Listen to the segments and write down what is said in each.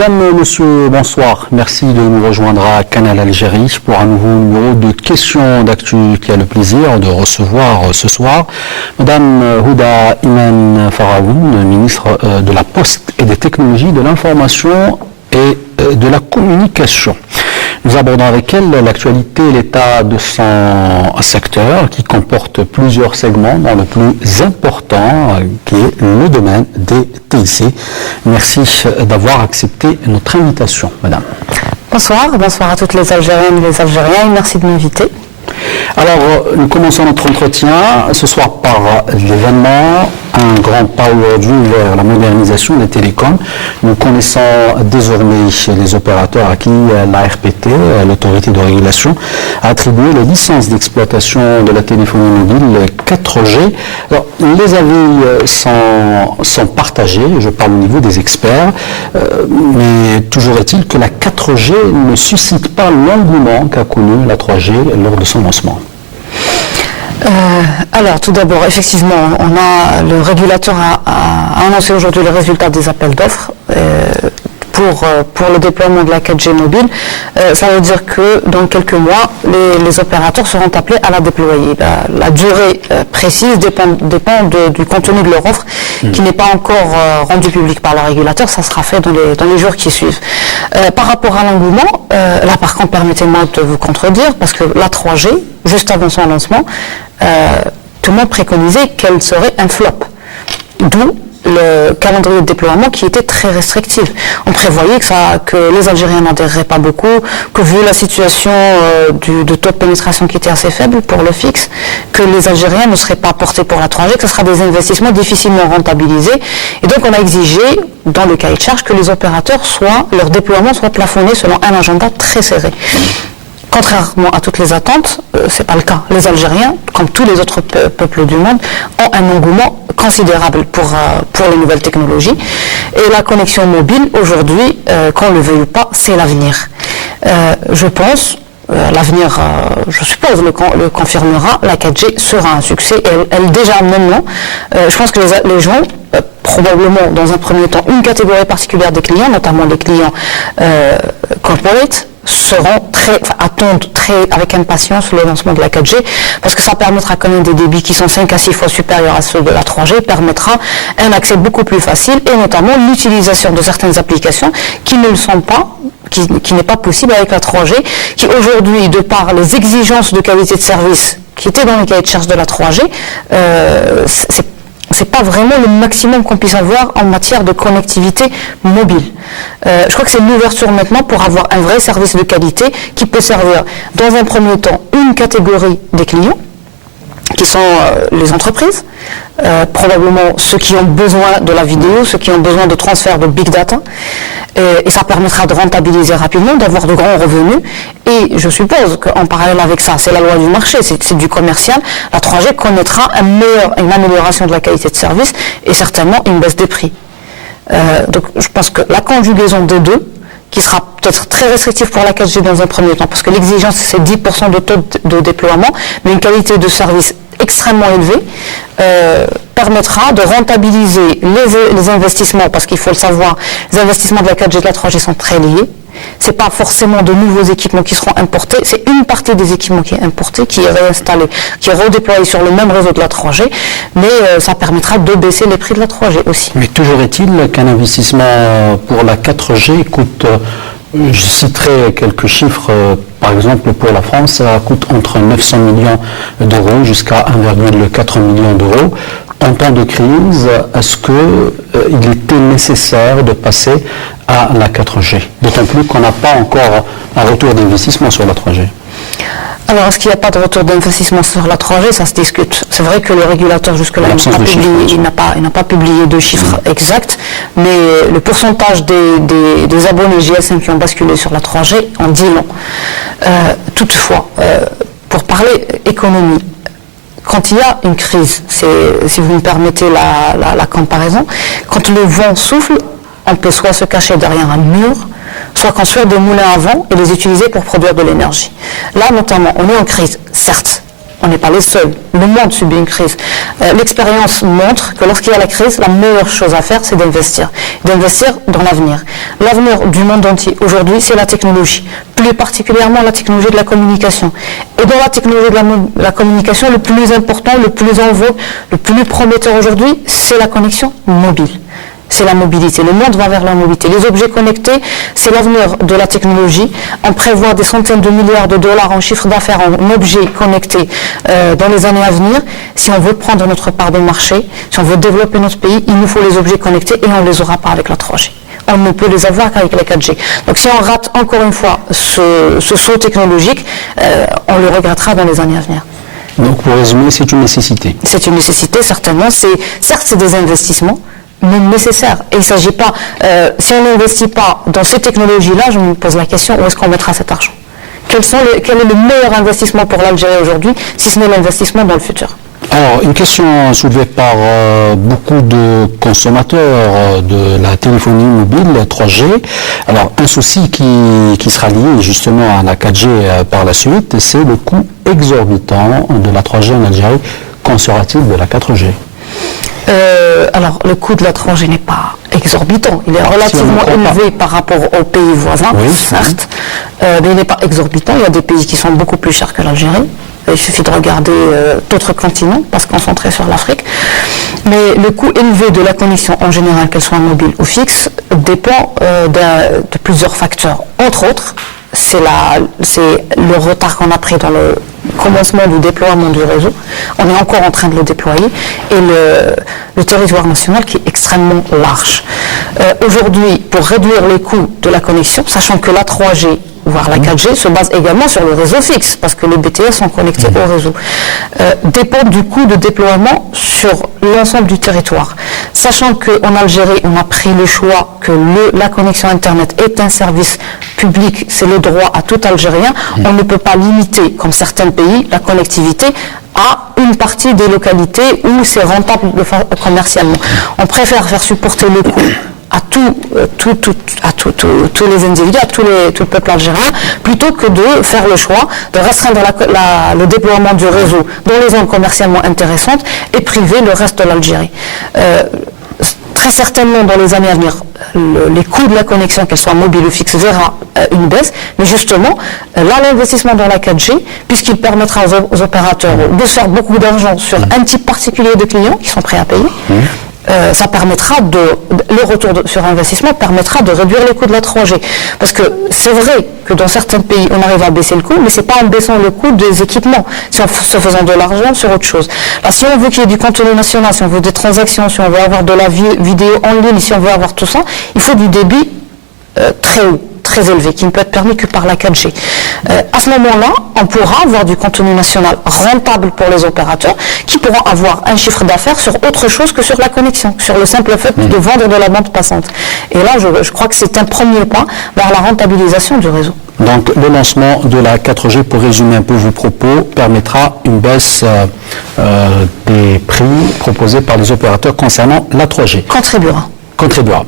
Madame, Monsieur, bonsoir. Merci de nous rejoindre à Canal Algérie pour un nouveau numéro de questions d'actu qui a le plaisir de recevoir ce soir Madame Houda Iman Faraoun, ministre de la Poste et des Technologies de l'Information et de la Communication. Nous abordons avec elle l'actualité et l'état de son secteur qui comporte plusieurs segments, dont le plus important qui est le domaine des TIC. Merci d'avoir accepté notre invitation, Madame. Bonsoir à toutes les Algériennes et les Algériens et merci de m'inviter. Alors, nous commençons notre entretien ce soir par l'événement, un grand pas aujourd'hui vers la modernisation des télécoms. Nous connaissons désormais les opérateurs à qui l'ARPT, l'autorité de régulation, a attribué les licences d'exploitation de la téléphonie mobile 4G. Alors, les avis sont partagés, je parle au niveau des experts, mais toujours est-il que la 4G ne suscite pas l'engouement qu'a connu la 3G lors de son lancement. Alors, tout d'abord, effectivement, le régulateur a annoncé aujourd'hui les résultats des appels d'offres pour le déploiement de la 4G mobile. Ça veut dire que dans quelques mois, les opérateurs seront appelés à la déployer. La durée précise dépend du contenu de leur offre qui n'est pas encore rendu public par le régulateur. Ça sera fait dans les jours qui suivent. Par rapport à l'engouement, là par contre, permettez-moi de vous contredire parce que la 3G, juste avant son lancement, tout le monde préconisait qu'elle serait un flop. D'où le calendrier de déploiement qui était très restrictif. On prévoyait que les Algériens n'adhéreraient pas beaucoup, que vu la situation de taux de pénétration qui était assez faible pour le fixe, que les Algériens ne seraient pas portés pour la 3G, que ce sera des investissements difficilement rentabilisés. Et donc on a exigé, dans le cahier de charge, que les opérateurs leur déploiement soit plafonné selon un agenda très serré. Contrairement à toutes les attentes, c'est pas le cas. Les Algériens, comme tous les autres peuples du monde, ont un engouement considérable pour les nouvelles technologies. Et la connexion mobile, aujourd'hui, qu'on le veuille ou pas, c'est l'avenir. Je pense, l'avenir, je suppose, le confirmera, la 4G sera un succès. Elle déjà maintenant, je pense que les gens, probablement dans un premier temps, une catégorie particulière des clients, notamment les clients corporate, attendent avec impatience le lancement de la 4G parce que ça permettra quand même des débits qui sont 5 à 6 fois supérieurs à ceux de la 3G, permettra un accès beaucoup plus facile et notamment l'utilisation de certaines applications qui ne le sont pas, qui n'est pas possible avec la 3G, qui aujourd'hui, de par les exigences de qualité de service qui étaient dans le cahier de charge de la 3G, c'est pas vraiment le maximum qu'on puisse avoir en matière de connectivité mobile. Je crois que c'est une ouverture maintenant pour avoir un vrai service de qualité qui peut servir dans un premier temps une catégorie des clients, qui sont les entreprises, probablement ceux qui ont besoin de la vidéo, ceux qui ont besoin de transfert de big data, et ça permettra de rentabiliser rapidement, d'avoir de grands revenus, et je suppose qu'en parallèle avec ça, c'est la loi du marché, c'est du commercial, la 3G connaîtra une amélioration de la qualité de service, et certainement une baisse des prix. Donc je pense que la conjugaison des deux, qui sera peut-être très restrictif pour la 4G dans un premier temps, parce que l'exigence c'est 10% de taux de déploiement, mais une qualité de service extrêmement élevée, permettra de rentabiliser les investissements, parce qu'il faut le savoir, les investissements de la 4G et de la 3G sont très liés. C'est pas forcément de nouveaux équipements qui seront importés, c'est une partie des équipements qui est importée, qui est réinstallée, qui est redéployée sur le même réseau de la 3G, mais ça permettra de baisser les prix de la 3G aussi. Mais toujours est-il qu'un investissement pour la 4G coûte, je citerai quelques chiffres, par exemple pour la France, ça coûte entre 900 millions d'euros jusqu'à 1,4 million d'euros. En temps de crise, est-ce qu'il était nécessaire de passer à la 4G? D'autant plus qu'on n'a pas encore un retour d'investissement sur la 3G. Alors, est-ce qu'il n'y a pas de retour d'investissement sur la 3G? Ça se discute. C'est vrai que le régulateur, jusque-là, n'a pas publié de chiffres exacts, mais le pourcentage des abonnés GSM qui ont basculé sur la 3G en dit long. Toutefois, pour parler économie, quand il y a une crise, si vous me permettez la comparaison, quand le vent souffle, on peut soit se cacher derrière un mur, soit construire des moulins à vent et les utiliser pour produire de l'énergie. Là, notamment, on est en crise, certes, On n'est pas les seuls. Le monde subit une crise. L'expérience montre que lorsqu'il y a la crise, la meilleure chose à faire, c'est d'investir. D'investir dans l'avenir. L'avenir du monde entier, aujourd'hui, c'est la technologie. Plus particulièrement la technologie de la communication. Et dans la technologie de la communication, le plus important, le plus en vogue, le plus prometteur aujourd'hui, c'est la connexion mobile. C'est la mobilité. Le monde va vers la mobilité. Les objets connectés, c'est l'avenir de la technologie. On prévoit des centaines de milliards de dollars en chiffre d'affaires en objets connectés dans les années à venir. Si on veut prendre notre part de marché, si on veut développer notre pays, il nous faut les objets connectés et on ne les aura pas avec la 3G. On ne peut les avoir qu'avec la 4G. Donc si on rate encore une fois ce saut technologique, on le regrettera dans les années à venir. Donc pour résumer, c'est une nécessité. C'est une nécessité, certainement. Certes, c'est des investissements, mais nécessaire. Et il ne s'agit pas, si on n'investit pas dans ces technologies-là, je me pose la question, où est-ce qu'on mettra cet argent? Quel est le meilleur investissement pour l'Algérie aujourd'hui, si ce n'est l'investissement dans le futur? Alors, une question soulevée par beaucoup de consommateurs de la téléphonie mobile 3G. Alors, un souci qui sera lié justement à la 4G par la suite, c'est le coût exorbitant de la 3G en Algérie. Qu'en sera-t-il de la 4G? Alors, le coût de la 3G n'est pas exorbitant. Il est relativement élevé par rapport aux pays voisins, oui, certes, mais il n'est pas exorbitant. Il y a des pays qui sont beaucoup plus chers que l'Algérie. Il suffit de regarder d'autres continents, pas se concentrer sur l'Afrique. Mais le coût élevé de la connexion en général, qu'elle soit mobile ou fixe, dépend de plusieurs facteurs. Entre autres, c'est le retard qu'on a pris dans le commencement du déploiement du réseau. On est encore en train de le déployer. Et le territoire national qui est extrêmement large. Aujourd'hui, pour réduire les coûts de la connexion, sachant que la 3G, voire la 4G, se base également sur le réseau fixe, parce que les BTS sont connectés au réseau, dépend du coût de déploiement sur l'ensemble du territoire. Sachant qu'en Algérie, on a pris le choix que la connexion Internet est un service public, c'est le droit à tout Algérien, on ne peut pas limiter, comme certains pays, la connectivité à une partie des localités où c'est rentable commercialement. On préfère faire supporter le coût à tous les individus, à tout le peuple algérien, plutôt que de faire le choix de restreindre le déploiement du réseau dans les zones commercialement intéressantes et priver le reste de l'Algérie. Très certainement, dans les années à venir, les coûts de la connexion, qu'elle soit mobile ou fixe, verra une baisse. Mais justement, là, l'investissement dans la 4G, puisqu'il permettra aux opérateurs de faire beaucoup d'argent sur un type particulier de clients qui sont prêts à payer, ça permettra le retour sur investissement permettra de réduire les coûts de la 3G. Parce que c'est vrai que dans certains pays, on arrive à baisser le coût, mais c'est pas en baissant le coût des équipements, c'est en se faisant de l'argent sur autre chose. Là, si on veut qu'il y ait du contenu national, si on veut des transactions, si on veut avoir de la vidéo en ligne, si on veut avoir tout ça, il faut du débit très haut, très élevé, qui ne peut être permis que par la 4G. À ce moment-là, on pourra avoir du contenu national rentable pour les opérateurs, qui pourront avoir un chiffre d'affaires sur autre chose que sur la connexion, sur le simple fait de vendre de la bande passante. Et là, je crois que c'est un premier pas vers la rentabilisation du réseau. Donc, le lancement de la 4G, pour résumer un peu vos propos, permettra une baisse des prix proposés par les opérateurs concernant la 3G. Contribuera.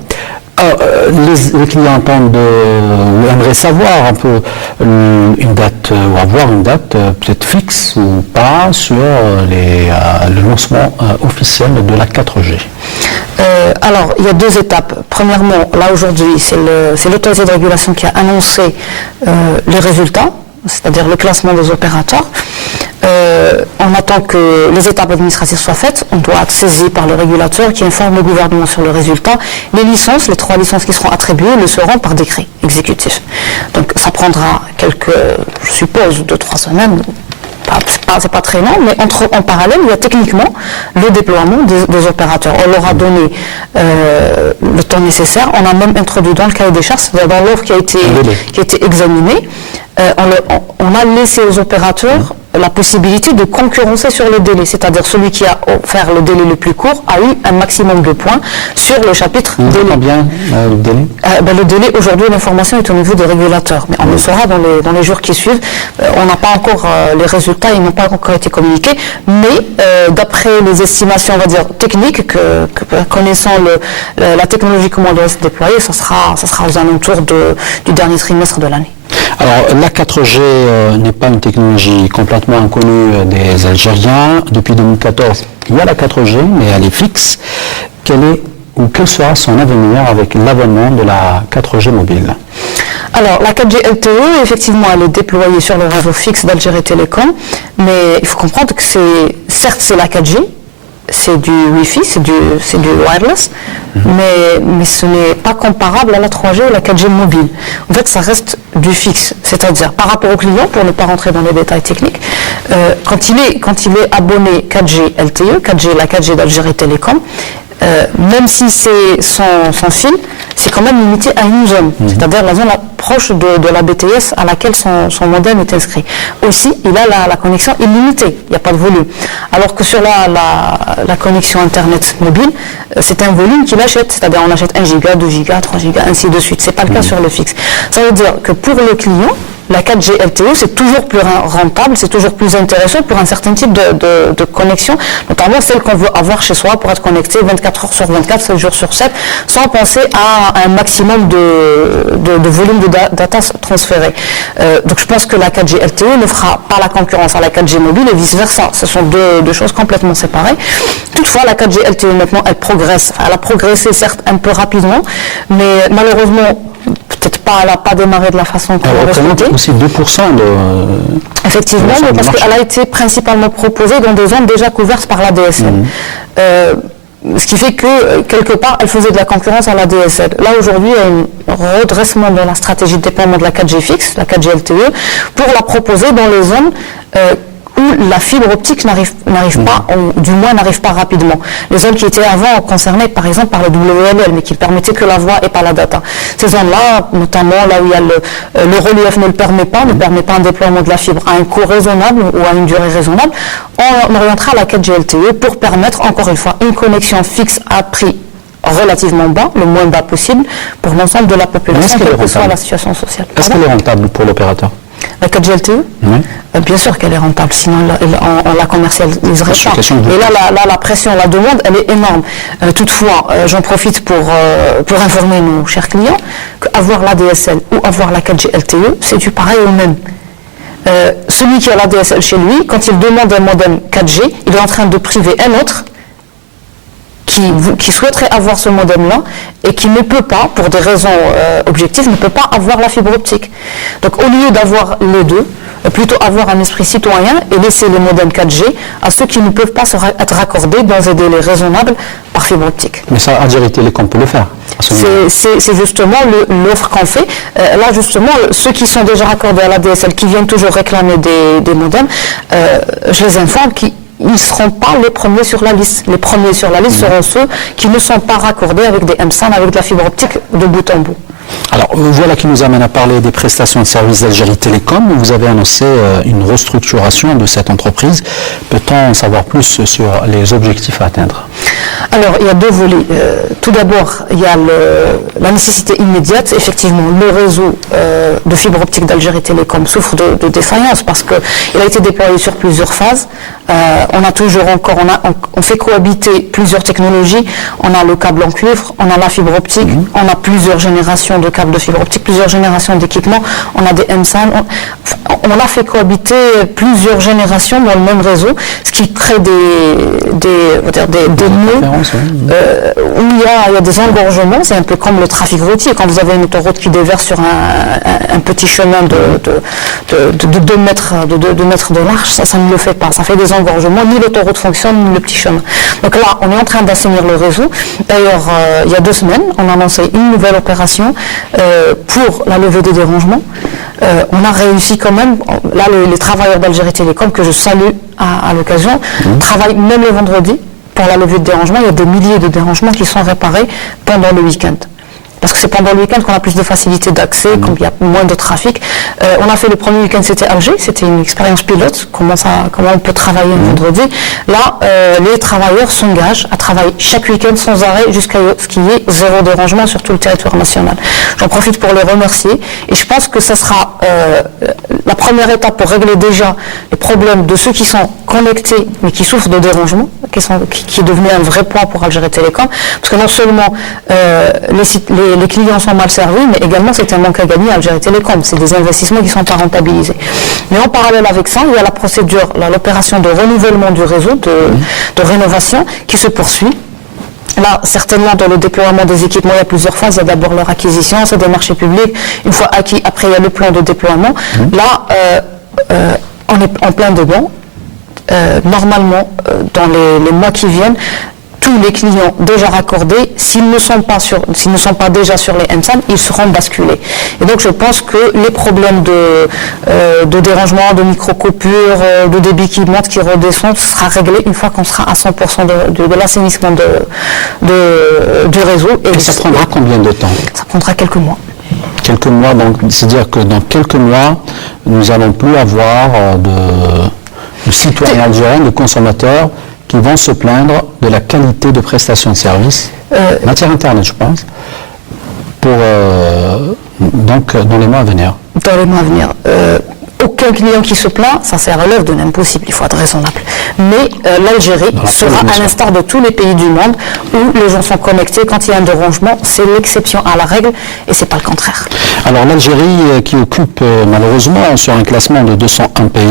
Les clients entendent ou aimeraient savoir un peu une date ou avoir une date peut-être fixe ou pas sur le lancement officiel de la 4G. Alors, il y a deux étapes. Premièrement, là aujourd'hui, c'est l'autorité de régulation qui a annoncé les résultats, c'est-à-dire le classement des opérateurs. On attend que les étapes administratives soient faites, on doit être saisi par le régulateur qui informe le gouvernement sur le résultat. Les licences, les 3 licences qui seront attribuées, le seront par décret exécutif. Donc ça prendra je suppose, 2-3 semaines. C'est pas très long, mais en parallèle, il y a techniquement le déploiement des opérateurs. On leur a donné le temps nécessaire. On a même introduit dans le cahier des charges, c'est-à-dire dans l'offre qui a été examinée, on a laissé aux opérateurs la possibilité de concurrencer sur le délai, c'est-à-dire celui qui a offert le délai le plus court a eu un maximum de points sur le chapitre délai. Combien le délai Le délai, aujourd'hui, l'information est au niveau des régulateurs, mais on le saura dans les jours qui suivent. On n'a pas encore les résultats, ils n'ont pas encore été communiqués, mais d'après les estimations, on va dire, techniques, connaissant la technologie, comment elle doit se déployer, ça sera aux alentours du dernier trimestre de l'année. Alors, la 4G n'est pas une technologie complètement inconnue des Algériens. Depuis 2014, il y a la 4G, mais elle est fixe. Quel sera son avenir avec l'avènement de la 4G mobile? Alors, la 4G LTE, effectivement, elle est déployée sur le réseau fixe d'Algérie Télécom, mais il faut comprendre que certes, c'est la 4G, c'est du Wi-Fi, c'est du wireless, mais ce n'est pas comparable à la 3G ou la 4G mobile. En fait, ça reste du fixe, c'est-à-dire par rapport au client, pour ne pas rentrer dans les détails techniques, quand il est abonné 4G LTE, la 4G d'Algérie Télécom, même si c'est son fil, c'est quand même limité à une zone, c'est-à-dire la zone proche de la BTS à laquelle son modem est inscrit. Aussi, il a la connexion illimitée, il n'y a pas de volume. Alors que sur la connexion Internet mobile, c'est un volume qu'il achète, c'est-à-dire on achète 1 giga, 2 giga, 3 giga, ainsi de suite. Ce n'est pas le cas sur le fixe. Ça veut dire que pour le client, la 4G LTE, c'est toujours plus rentable, c'est toujours plus intéressant pour un certain type de connexion, notamment celle qu'on veut avoir chez soi pour être connecté 24 heures sur 24, 7 jours sur 7, sans penser à un maximum de volume de data transféré. Donc je pense que la 4G LTE ne fera pas la concurrence à la 4G mobile et vice-versa. Ce sont deux choses complètement séparées. Toutefois, la 4G LTE maintenant, elle progresse. Elle a progressé certes un peu rapidement, mais malheureusement, peut-être pas, elle n'a pas démarré de la façon qu'on aurait souhaité. Aussi 2% de... Effectivement, mais parce qu'elle a été principalement proposée dans des zones déjà couvertes par la DSL. Ce qui fait que, quelque part, elle faisait de la concurrence à la DSL. Là, aujourd'hui, il y a un redressement de la stratégie de déploiement de la 4G fixe, la 4G LTE, pour la proposer dans les zones où la fibre optique n'arrive pas, ou du moins n'arrive pas rapidement. Les zones qui étaient avant concernées par exemple par le WLL, mais qui ne permettaient que la voix et pas la data. Ces zones-là, notamment là où il y a le relief ne permet pas un déploiement de la fibre à un coût raisonnable ou à une durée raisonnable, on orientera la 4G LTE pour permettre, encore une fois, une connexion fixe à prix relativement bas, le moins bas possible, pour l'ensemble de la population, quelle que soit la situation sociale. Est-ce qu'elle est rentable pour l'opérateur? La 4G LTE, bien sûr qu'elle est rentable, sinon on la commercialiserait pas. Et là, la pression, la demande, elle est énorme. Toutefois, j'en profite pour informer nos chers clients qu'avoir la DSL ou avoir la 4G LTE, c'est du pareil au même. Celui qui a la DSL chez lui, quand il demande un modem 4G, il est en train de priver un autre qui souhaiterait avoir ce modem-là et qui ne peut pas, pour des raisons objectives, ne peut pas avoir la fibre optique. Donc au lieu d'avoir les deux, plutôt avoir un esprit citoyen et laisser les modems 4G à ceux qui ne peuvent pas être raccordés dans des délais raisonnables par fibre optique. Mais ça, Algérie Télécom peut le faire. C'est justement l'offre qu'on fait. Là, justement, ceux qui sont déjà raccordés à la DSL, qui viennent toujours réclamer des modems, je les informe qu'ils ne seront pas les premiers sur la liste. Les premiers sur la liste seront ceux qui ne sont pas raccordés avec des MSAN, avec de la fibre optique de bout en bout. Alors, voilà qui nous amène à parler des prestations de services d'Algérie Télécom. Vous avez annoncé une restructuration de cette entreprise. Peut-on en savoir plus sur les objectifs à atteindre? Alors, il y a deux volets. Tout d'abord, il y a la nécessité immédiate. Effectivement, le réseau de fibre optique d'Algérie Télécom souffre de défaillance parce qu'il a été déployé sur plusieurs phases. On fait cohabiter plusieurs technologies. On a le câble en cuivre, on a la fibre optique, on a plusieurs générations de câbles de fibre optique, plusieurs générations d'équipements, on a des MSAN. On a fait cohabiter plusieurs générations dans le même réseau, ce qui crée des nœuds où il y a des engorgements. C'est un peu comme le trafic routier. Quand vous avez une autoroute qui déverse sur un petit chemin de 2 mètres de large, ça ne le fait pas. Ça fait des engorgements, ni l'autoroute fonctionne, ni le petit chemin. Donc là, on est en train d'assainir le réseau. D'ailleurs, il y a 2 semaines, on a lancé une nouvelle opération pour la levée des dérangements. On a réussi quand même, là les travailleurs d'Algérie Télécom, que je salue à l'occasion, travaillent même le vendredi pour la levée de dérangements. Il y a des milliers de dérangements qui sont réparés pendant le week-end. Parce que c'est pendant le week-end qu'on a plus de facilité d'accès, quand il y a moins de trafic. On a fait le premier week-end, c'était Alger, c'était une expérience pilote, comment on peut travailler un vendredi. Là, les travailleurs s'engagent à travailler chaque week-end sans arrêt jusqu'à ce qu'il y ait 0 dérangement sur tout le territoire national. J'en profite pour les remercier et je pense que ce sera la première étape pour régler déjà les problèmes de ceux qui sont connectés mais qui souffrent de dérangement, qui est devenu un vrai point pour Algérie Télécom, parce que non seulement les les clients sont mal servis, mais également c'est un manque à gagner à Algérie Télécom. C'est des investissements qui ne sont pas rentabilisés. Mais en parallèle avec ça, il y a la procédure, l'opération de renouvellement du réseau, de rénovation qui se poursuit. Là, certainement, dans le déploiement des équipements, il y a plusieurs phases. Il y a d'abord leur acquisition, c'est des marchés publics. Une fois acquis, après, il y a le plan de déploiement. Là, on est en plein dedans. Normalement, dans les mois qui viennent, tous les clients déjà raccordés, s'ils ne sont pas déjà sur les MSAN, ils seront basculés. Et donc je pense que les problèmes de dérangement, de micro-coupures, de débit qui monte, qui redescend, sera réglé une fois qu'on sera à 100% de l'assainissement du réseau. Et ça prendra combien de temps? Ça prendra quelques mois. Quelques mois, donc c'est-à-dire que dans quelques mois, nous n'allons plus avoir de citoyens algériens, de consommateurs qui vont se plaindre de la qualité de prestation de service, matière Internet, je pense, donc dans les mois à venir. Dans les mois à venir. Aucun client qui se plaint, ça relève de l'impossible, il faut être raisonnable. Mais l'Algérie sera à l'instar de tous les pays du monde où les gens sont connectés. Quand il y a un dérangement, c'est l'exception à la règle et c'est pas le contraire. Alors l'Algérie qui occupe malheureusement sur un classement de 201 pays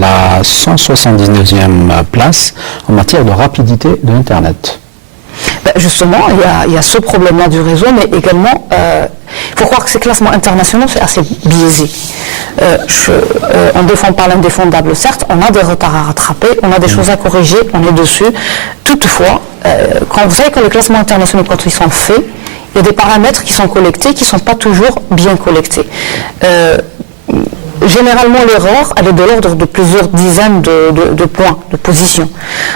la 179e place en matière de rapidité de l'Internet. Justement, il y a ce problème-là du réseau, mais également, il faut croire que ces classements internationaux, c'est assez biaisé. On ne défend pas l'indéfendable, certes, on a des retards à rattraper, on a des choses à corriger, on est dessus. Toutefois, vous savez que les classements internationaux, quand ils sont faits, il y a des paramètres qui sont collectés, qui ne sont pas toujours bien collectés. Généralement, l'erreur, elle est de l'ordre de plusieurs dizaines de points, de positions.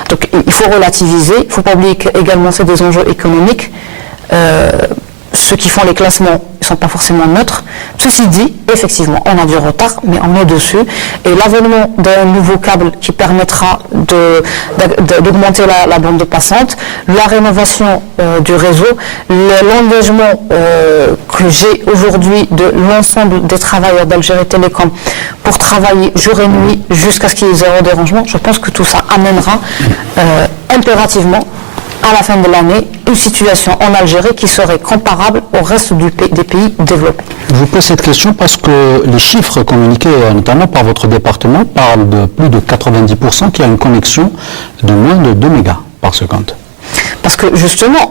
Donc, il faut relativiser. Il ne faut pas oublier qu'également, c'est des enjeux économiques. Ceux qui font les classements ne sont pas forcément neutres. Ceci dit, effectivement, on a du retard, mais on est dessus. Et l'avènement d'un nouveau câble qui permettra d'augmenter la bande passante, la rénovation du réseau, l'engagement que j'ai aujourd'hui de l'ensemble des travailleurs d'Algérie Télécom pour travailler jour et nuit jusqu'à ce qu'il y ait zéro dérangement, je pense que tout ça amènera impérativement à la fin de l'année, une situation en Algérie qui serait comparable au reste des pays développés. Je vous pose cette question parce que les chiffres communiqués notamment par votre département parlent de plus de 90% qui a une connexion de moins de 2 mégas par seconde. Parce que justement,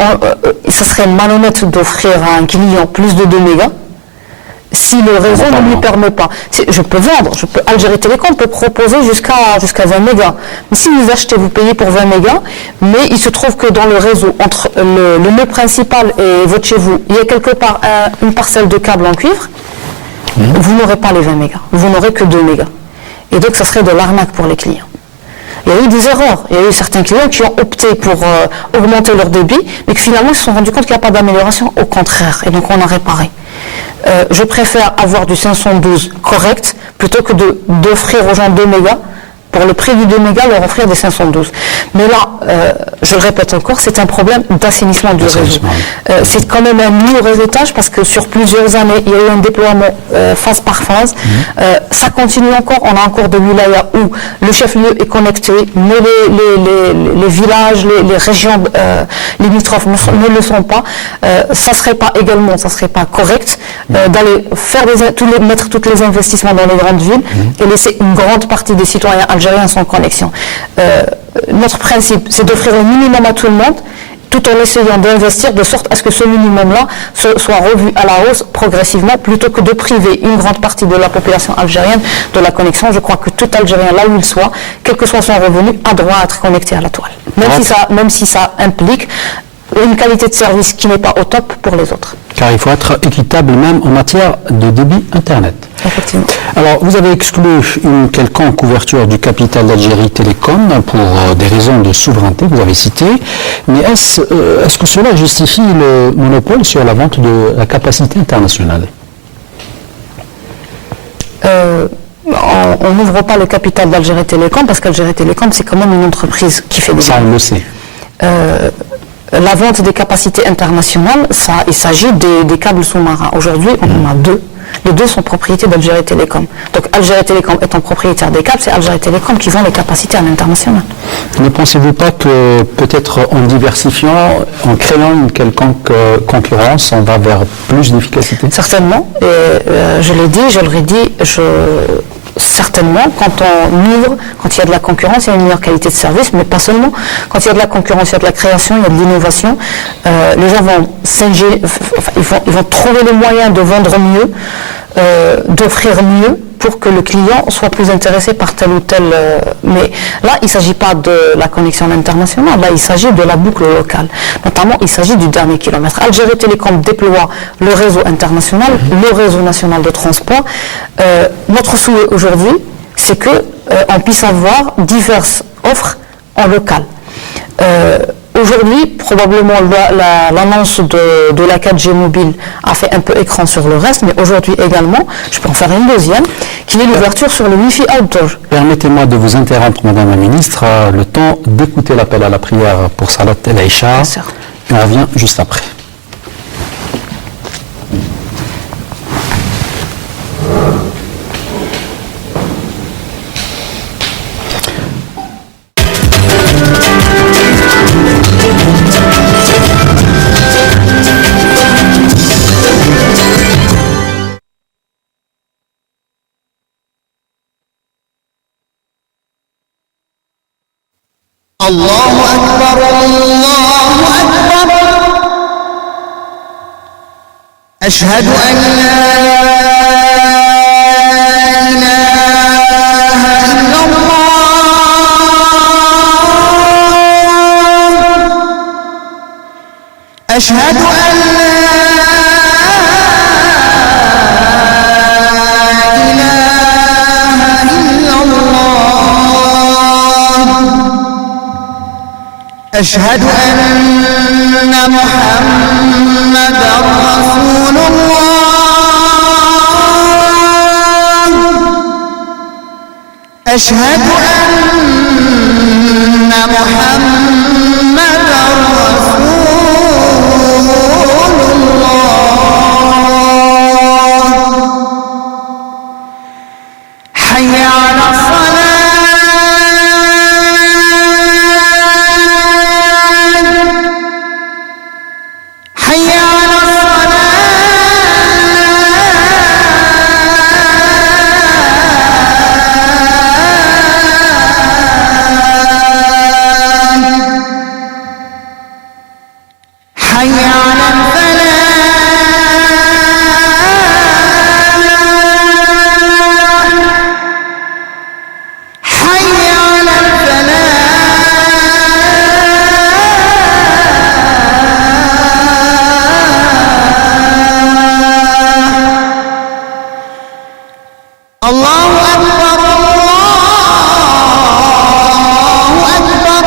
ça serait malhonnête d'offrir à un client plus de 2 mégas si le réseau ne lui permet pas. Je peux vendre, Algérie Télécom peut proposer jusqu'à 20 mégas. Mais si vous achetez, vous payez pour 20 mégas, mais il se trouve que dans le réseau, entre le nœud principal et votre chez vous, il y a quelque part une parcelle de câble en cuivre, vous n'aurez pas les 20 mégas, vous n'aurez que 2 mégas. Et donc ça serait de l'arnaque pour les clients. Il y a eu des erreurs, il y a eu certains clients qui ont opté pour augmenter leur débit, mais que finalement ils se sont rendus compte qu'il n'y a pas d'amélioration, au contraire, et donc on a réparé. Je préfère avoir du 512 correct plutôt que d'offrir aux gens 2 mégas. Pour le prix du 2 mégas, leur offrir des 512. Mais là, je le répète encore, c'est un problème d'assainissement du réseau. C'est quand même un lourd réseautage parce que sur plusieurs années, il y a eu un déploiement phase par phase. Ça continue encore. On a encore des wilayas où le chef-lieu est connecté, mais les villages, les régions limitrophes ne le sont pas. Ça serait pas correct d'aller faire mettre tous les investissements dans les grandes villes et laisser une grande partie des citoyens algériens sans connexion. Notre principe, c'est d'offrir un minimum à tout le monde, tout en essayant d'investir de sorte à ce que ce minimum-là soit revu à la hausse progressivement, plutôt que de priver une grande partie de la population algérienne de la connexion. Je crois que tout Algérien, là où il soit, quel que soit son revenu, a droit à être connecté à la toile. Même si ça implique une qualité de service qui n'est pas au top pour les autres. Car il faut être équitable même en matière de débit Internet. Effectivement. Alors, vous avez exclu une quelconque couverture du capital d'Algérie Télécom pour des raisons de souveraineté, vous avez cité, mais est-ce que cela justifie le monopole sur la vente de la capacité internationale? On n'ouvre pas le capital d'Algérie Télécom parce qu'Algérie Télécom, c'est quand même une entreprise qui fait des... Ça, on le sait. La vente des capacités internationales, il s'agit des câbles sous-marins. Aujourd'hui, on en a 2. Les deux sont propriété d'Algérie Télécom. Donc Algérie Télécom étant propriétaire des câbles, c'est Algérie Télécom qui vend les capacités à l'international. Ne pensez-vous pas que peut-être en diversifiant, en créant une quelconque concurrence, on va vers plus d'efficacité? Certainement, et je l'ai dit, je le redis, certainement, quand on ouvre, quand il y a de la concurrence, il y a une meilleure qualité de service, mais pas seulement. Quand il y a de la concurrence, il y a de la création, il y a de l'innovation. Les gens vont ils vont trouver les moyens de vendre mieux, d'offrir mieux, pour que le client soit plus intéressé par tel ou tel... mais là, il ne s'agit pas de la connexion internationale, là, il s'agit de la boucle locale. Notamment, il s'agit du dernier kilomètre. Algérie Télécom déploie le réseau international, le réseau national de transport. Notre souhait aujourd'hui, c'est qu'on puisse avoir diverses offres en local. Aujourd'hui, probablement, l'annonce de la 4G mobile a fait un peu écran sur le reste, mais aujourd'hui également, je peux en faire une deuxième, qui est l'ouverture sur le Wi-Fi outdoor. Permettez-moi de vous interrompre, Madame la Ministre, le temps d'écouter l'appel à la prière pour Salat el-Aïcha, et on revient juste après. الله أكبر الله أكبر أشهد أن لا إله إلا الله أشهد أن لا إله إلا الله أشهد أن محمدًا رسول الله أشهد أن محمدًا رسول الله حي على الصلاة حي على حي على الفلاح حي على الفلاح الله أكبر الله أكبر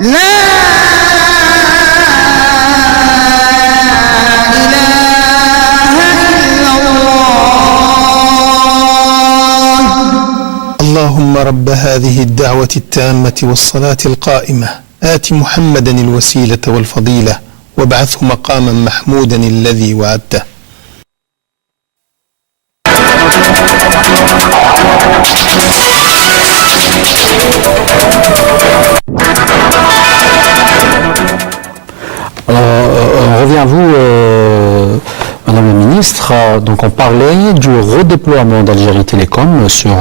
لا اللهم رب هذه الدعوة التامة والصلاة القائمة آت محمدا الوسيلة والفضيلة وابعثه مقاما محمودا الذي وعدته. Alors, on revient à vous, Madame la Ministre. Donc, on parlait du redéploiement d'Algérie Télécom sur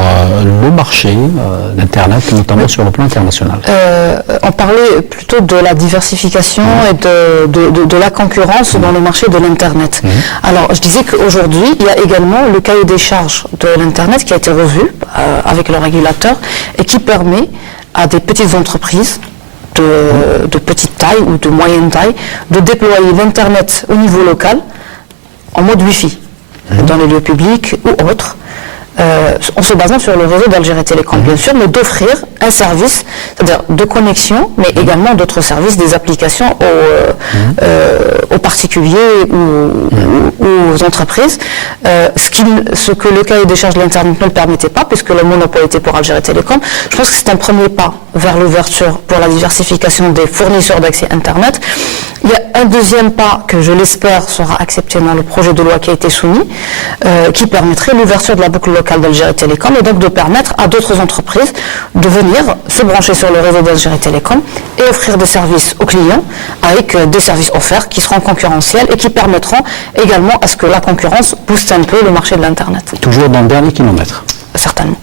le marché d'Internet, notamment sur le plan international. On parlait plutôt de la diversification et de la concurrence dans le marché de l'Internet. Alors, je disais qu'aujourd'hui, il y a également le cahier des charges de l'Internet qui a été revu avec le régulateur et qui permet à des petites entreprises de petite taille ou de moyenne taille de déployer l'Internet au niveau local en mode Wi-Fi, dans les lieux publics ou autres, en se basant sur le réseau d'Algérie Télécom, bien sûr, mais d'offrir un service, c'est-à-dire de connexion, mais également d'autres services, des applications aux particuliers ou aux entreprises, ce que le cahier des charges de l'Internet ne le permettait pas, puisque le monopole était pour Algérie Télécom. Je pense que c'est un premier pas vers l'ouverture pour la diversification des fournisseurs d'accès Internet. Il y a un deuxième pas que je l'espère sera accepté dans le projet de loi qui a été soumis, qui permettrait l'ouverture de la boucle locale d'Algérie Télécom et donc de permettre à d'autres entreprises de venir se brancher sur le réseau d'Algérie Télécom et offrir des services aux clients avec des services offerts qui seront concurrentiels et qui permettront également à ce que la concurrence booste un peu le marché de l'Internet. Toujours dans le dernier kilomètre. Certainement.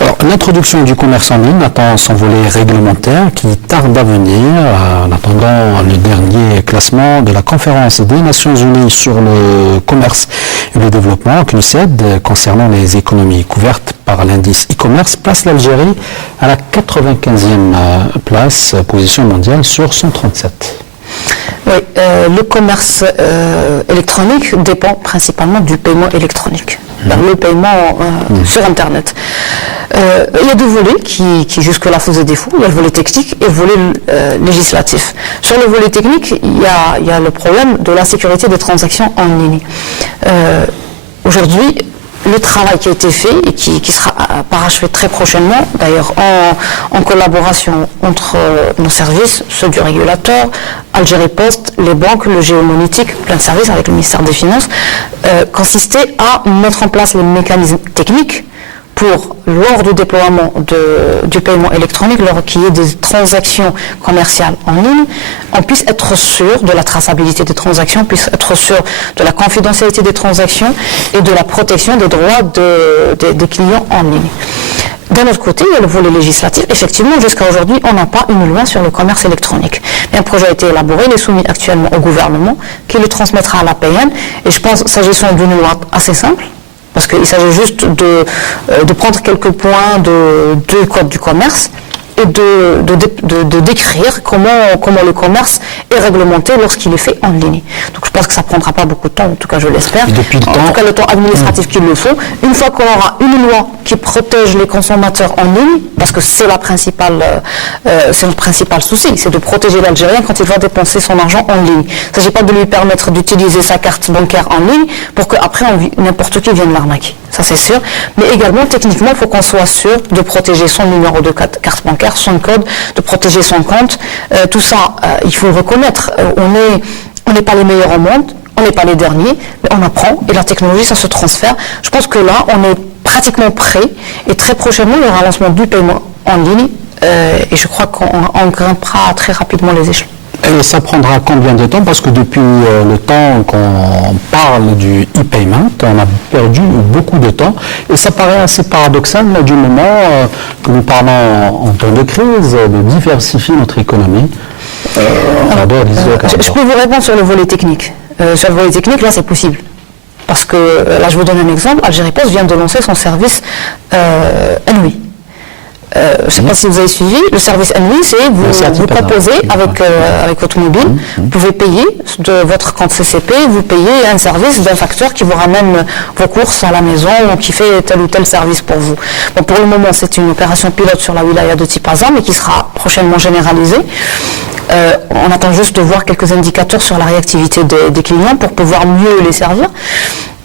Alors, l'introduction du commerce en ligne attend son volet réglementaire qui tarde à venir en attendant le dernier classement de la conférence des Nations Unies sur le commerce et le développement, CNUSED, concernant les économies couvertes par l'indice e-commerce, place l'Algérie à la 95e place, position mondiale sur 137. Oui, le commerce électronique dépend principalement du paiement électronique, le paiement sur Internet. Il y a deux volets qui jusque-là faisaient défaut. Il y a le volet technique et le volet législatif. Sur le volet technique, il y a le problème de la sécurité des transactions en ligne. Aujourd'hui, le travail qui a été fait et qui sera parachevé très prochainement, d'ailleurs en collaboration entre nos services, ceux du régulateur, Algérie Post, les banques, le géomonétique, plein de services avec le ministère des Finances, consistait à mettre en place les mécanismes techniques pour, lors du déploiement du paiement électronique, lors qu'il y ait des transactions commerciales en ligne, on puisse être sûr de la traçabilité des transactions, puisse être sûr de la confidentialité des transactions et de la protection des droits des clients en ligne. D'un autre côté, il y a le volet législatif. Effectivement, jusqu'à aujourd'hui, on n'a pas une loi sur le commerce électronique. Mais un projet a été élaboré, il est soumis actuellement au gouvernement, qui le transmettra à l'APN. Et je pense, s'agissant d'une loi assez simple, parce qu'il s'agit juste de prendre quelques points du code du commerce et de décrire comment le commerce est réglementé lorsqu'il est fait en ligne. Donc je pense que ça ne prendra pas beaucoup de temps, en tout cas je l'espère. En tout cas le temps administratif qu'il le faut. Une fois qu'on aura une loi qui protège les consommateurs en ligne, parce que c'est notre principal souci, c'est de protéger l'Algérien quand il va dépenser son argent en ligne. Il ne s'agit pas de lui permettre d'utiliser sa carte bancaire en ligne pour qu'après n'importe qui vienne l'arnaquer. Ça c'est sûr. Mais également, techniquement, il faut qu'on soit sûr de protéger son numéro de carte bancaire, son code, de protéger son compte. Tout ça, il faut le reconnaître. On n'est pas les meilleurs au monde, on n'est pas les derniers, mais on apprend et la technologie, ça se transfère. Je pense que là, on est pratiquement prêt et très prochainement, il y aura un lancement du paiement en ligne et je crois qu'on grimpera très rapidement les échelons. Et ça prendra combien de temps? Parce que depuis le temps qu'on parle du e-payment, on a perdu beaucoup de temps. Et ça paraît assez paradoxal là, du moment que nous parlons en temps de crise, de diversifier notre économie. Je peux vous répondre sur le volet technique. Sur le volet technique, là, c'est possible. Parce que, là, je vous donne un exemple. Algérie Post vient de lancer son service NUI. Je ne sais pas si vous avez suivi, le service NUI, c'est vous proposez avec votre mobile, vous pouvez payer de votre compte CCP, vous payez un service d'un facteur qui vous ramène vos courses à la maison ou qui fait tel ou tel service pour vous. Bon, pour le moment, c'est une opération pilote sur la wilaya de Tipaza, mais qui sera prochainement généralisée. On attend juste de voir quelques indicateurs sur la réactivité des clients pour pouvoir mieux les servir.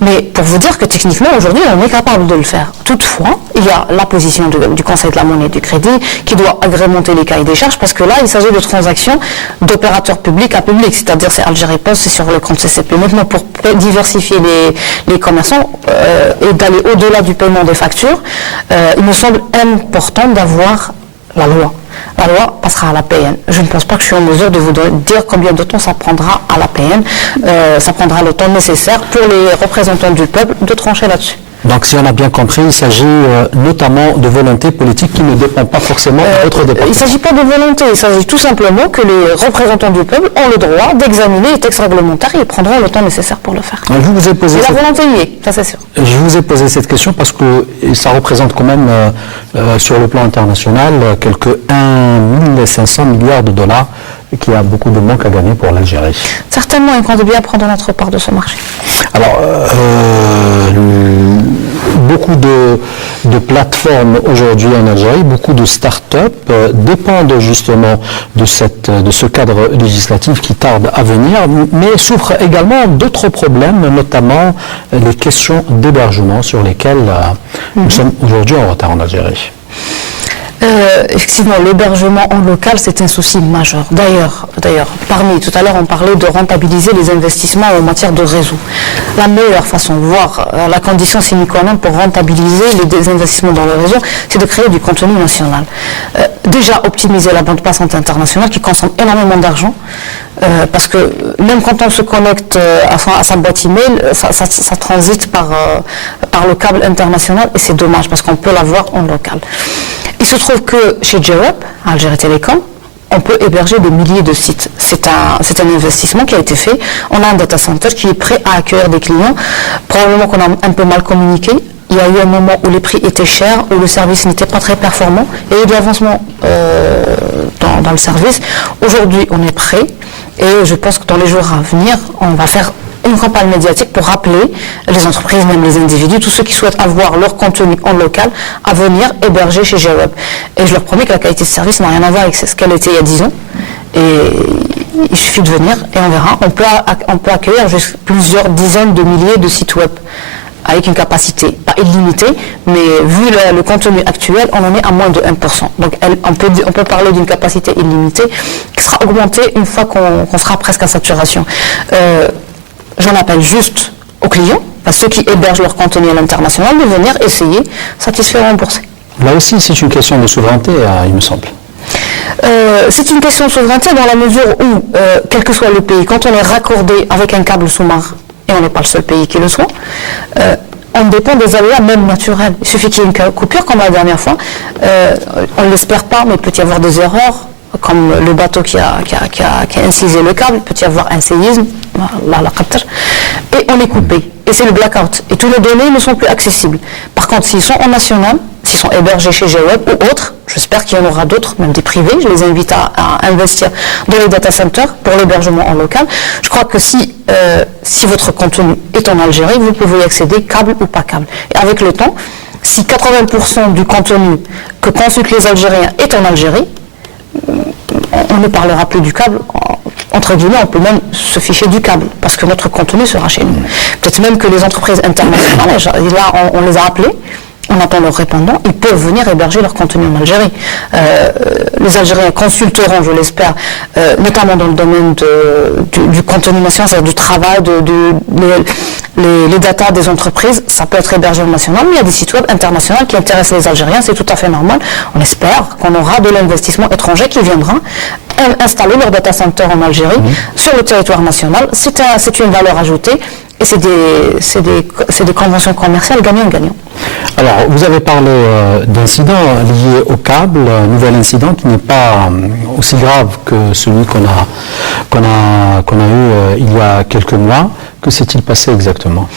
Mais pour vous dire que techniquement, aujourd'hui, on est capable de le faire. Toutefois, il y a la position du Conseil de la monnaie et du crédit qui doit agrémenter les cahiers des charges parce que là, il s'agit de transactions d'opérateurs publics à public, c'est-à-dire c'est Algérie Post, c'est sur le compte CCP. Maintenant, pour diversifier les commerçants et d'aller au-delà du paiement des factures, il me semble important d'avoir la loi. La loi passera à l'APN. Je ne pense pas que je suis en mesure de vous dire combien de temps ça prendra à l'APN. Ça prendra le temps nécessaire pour les représentants du peuple de trancher là-dessus. Donc, si on a bien compris, il s'agit notamment de volonté politique qui ne dépend pas forcément de votre département. Il ne s'agit pas de volonté, il s'agit tout simplement que les représentants du peuple ont le droit d'examiner les textes réglementaires et ils prendront le temps nécessaire pour le faire. Je vous ai posé la volonté y est, ça c'est sûr. Je vous ai posé cette question parce que ça représente quand même, sur le plan international, quelques 1 500 milliards de dollars qui a beaucoup de manque à gagner pour l'Algérie. Certainement, il compte bien prendre notre part de ce marché. Alors, beaucoup de plateformes aujourd'hui en Algérie, beaucoup de start-up dépendent justement de ce cadre législatif qui tarde à venir, mais souffrent également d'autres problèmes, notamment les questions d'hébergement sur lesquelles nous sommes aujourd'hui en retard en Algérie. Effectivement, l'hébergement en local, c'est un souci majeur. D'ailleurs, tout à l'heure, on parlait de rentabiliser les investissements en matière de réseau. La meilleure façon, voire la condition sine qua non pour rentabiliser les investissements dans le réseau, c'est de créer du contenu national. Déjà, optimiser la bande passante internationale qui consomme énormément d'argent. Parce que même quand on se connecte à sa boîte email, ça transite par le câble international et c'est dommage parce qu'on peut l'avoir en local. Il se trouve que chez Jaweb, Algérie Télécom, on peut héberger des milliers de sites. C'est un investissement qui a été fait. On a un data center qui est prêt à accueillir des clients. Probablement qu'on a un peu mal communiqué. Il y a eu un moment où les prix étaient chers, où le service n'était pas très performant. Il y a eu de l'avancement dans le service. Aujourd'hui, on est prêt. Et je pense que dans les jours à venir, on va faire une campagne médiatique pour rappeler les entreprises, même les individus, tous ceux qui souhaitent avoir leur contenu en local, à venir héberger chez Jaweb. Et je leur promets que la qualité de service n'a rien à voir avec ce qu'elle était il y a 10 ans. Et il suffit de venir et on verra. On peut accueillir jusqu'à plusieurs dizaines de milliers de sites web avec une capacité pas illimitée, mais vu le contenu actuel, on en est à moins de 1%. Donc on peut parler d'une capacité illimitée qui sera augmentée une fois qu'on sera presque à saturation. J'en appelle juste aux clients, à ceux qui hébergent leur contenu à l'international, de venir essayer, satisfaire, rembourser. Là aussi, c'est une question de souveraineté, il me semble. C'est une question de souveraineté dans la mesure où, quel que soit le pays, quand on est raccordé avec un câble sous-marin, et on n'est pas le seul pays qui le soit, on dépend des aléas même naturels. Il suffit qu'il y ait une coupure comme la dernière fois. On ne l'espère pas, mais il peut y avoir des erreurs, comme le bateau qui a incisé le câble, il peut y avoir un séisme, et on est coupé. Et c'est le blackout. Et tous les données ne sont plus accessibles. Par contre, s'ils sont en national, s'ils sont hébergés chez Jaweb ou autres, j'espère qu'il y en aura d'autres, même des privés, je les invite à investir dans les data centers pour l'hébergement en local. Je crois que si votre contenu est en Algérie, vous pouvez y accéder câble ou pas câble. Et avec le temps, si 80% du contenu que consultent les Algériens est en Algérie, on ne parlera plus du câble, entre guillemets, on peut même se ficher du câble, parce que notre contenu sera chez nous. Peut-être même que les entreprises internationales, là on les a appelées, on attend leurs répondants, ils peuvent venir héberger leur contenu en Algérie. Les Algériens consulteront, je l'espère, notamment dans le domaine du contenu national, c'est-à-dire du travail, les datas des entreprises, ça peut être hébergé en national, mais il y a des sites web internationaux qui intéressent les Algériens, c'est tout à fait normal. On espère qu'on aura de l'investissement étranger qui viendra installer leur data center en Algérie, sur le territoire national. C'est une valeur ajoutée. Et c'est des conventions commerciales gagnant-gagnant. Alors, vous avez parlé d'incidents liés au câble, un nouvel incident qui n'est pas aussi grave que celui qu'on a eu il y a quelques mois. Que s'est-il passé exactement ?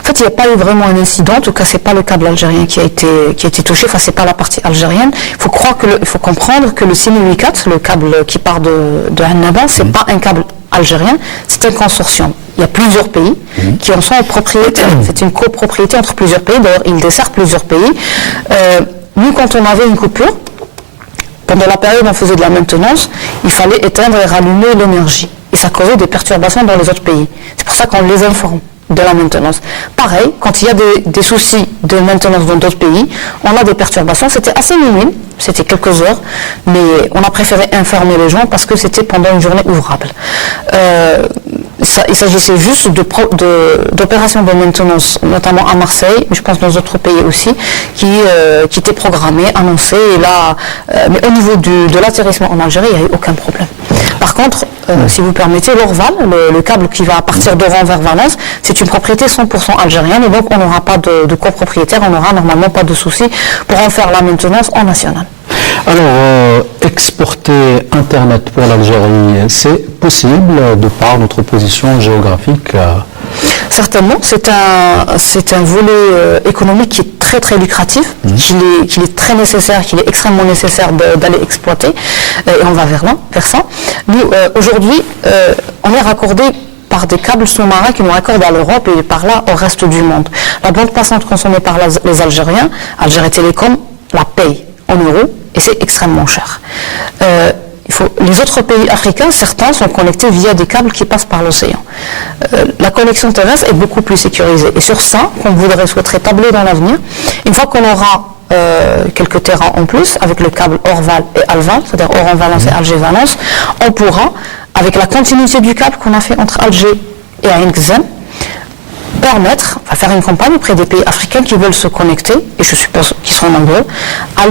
En fait, il n'y a pas eu vraiment un incident. En tout cas, c'est pas le câble algérien qui a été touché. Enfin, c'est pas la partie algérienne. Il faut comprendre que le 6004, le câble qui part de Annaba, c'est pas un câble algérien, c'est un consortium. Il y a plusieurs pays qui en sont propriétaires. C'est une copropriété entre plusieurs pays. D'ailleurs, il dessert plusieurs pays. Nous, quand on avait une coupure, pendant la période où on faisait de la maintenance, il fallait éteindre et rallumer l'énergie. Et ça causait des perturbations dans les autres pays. C'est pour ça qu'on les informe de la maintenance. Pareil, quand il y a des soucis de maintenance dans d'autres pays, on a des perturbations. C'était assez minime, c'était quelques heures, mais on a préféré informer les gens parce que c'était pendant une journée ouvrable. Il s'agissait juste d'opérations de maintenance, notamment à Marseille, mais je pense dans d'autres pays aussi, qui étaient programmées, annoncées, et là, mais au niveau de l'atterrissement en Algérie, il n'y a eu aucun problème. Par contre, si vous permettez, l'Orval, le câble qui va partir d'Oran vers Valence, c'est une propriété 100% algérienne, et donc on n'aura pas de copropriétaire, on n'aura normalement pas de souci pour en faire la maintenance en national. Alors, exporter Internet pour l'Algérie, c'est possible de par notre position géographique Certainement, c'est un volet économique qui est très très lucratif, qu'il est très nécessaire, qu'il est extrêmement nécessaire d'aller exploiter, et on va vers ça. Nous, aujourd'hui, on est raccordé par des câbles sous-marins qui nous raccordent à l'Europe et par là au reste du monde. La bande passante consommée par les Algériens, Algérie Télécom, la paye en euros et c'est extrêmement cher. Les autres pays africains, certains sont connectés via des câbles qui passent par l'océan. La connexion terrestre est beaucoup plus sécurisée. Et sur ça, qu'on souhaiterait tabler dans l'avenir, une fois qu'on aura quelques terrains en plus, avec le câble Orval et Alval, c'est-à-dire Oran-Valence et Alger-Valence, on pourra, avec la continuité du câble qu'on a fait entre Alger et Ain Gzem, faire une campagne auprès des pays africains qui veulent se connecter, et je suppose qu'ils seront nombreux, à